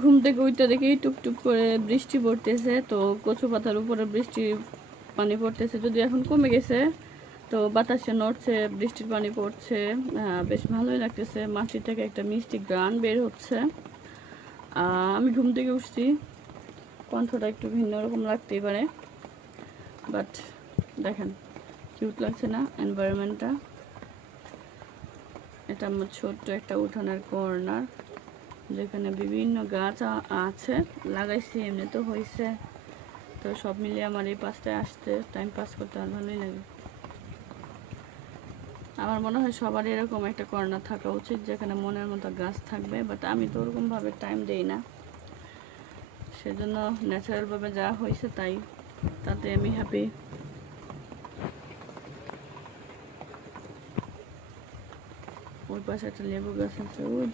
ঘুম থেকে উঠতে দেখি টুপটুপ করে বৃষ্টি পড়তেছে, তো কচু পাতার উপরে বৃষ্টি পানি পড়তেছে, যদি এখন কমে গেছে, তো বাতাসে নড়ছে, বৃষ্টির পানি পড়ছে, বেশ ভালোই লাগতেছে। মাটি থেকে একটা মিষ্টি গান বের হচ্ছে। আমি ঘুম থেকে উঠছি, কণ্ঠটা একটু ভিন্ন রকম লাগতেই পারে, বাট দেখেন কিউট লাগছে না এনভায়রনমেন্টটা। এটা আমার ছোট্ট একটা উঠানের কর্নার, যেখানে বিভিন্ন গাছ আছে, লাগাইছি, এমনি তো হয়েছে। তো সব মিলিয়ে আমার এই পাশটায় আসতে টাইম পাস করতে আর ভালোই লাগে। আমার মনে হয় সবারই এরকম একটা কর্নার থাকা উচিত, যেখানে মনের মতো গাছ থাকবে, বাট আমি তো ওরকমভাবে টাইম দেই না, সেজন্য ন্যাচারালভাবে যা হয়েছে তাই, তাতে আমি হ্যাপি। ওই পাশে একটা লেবু গাছ আছে, ওই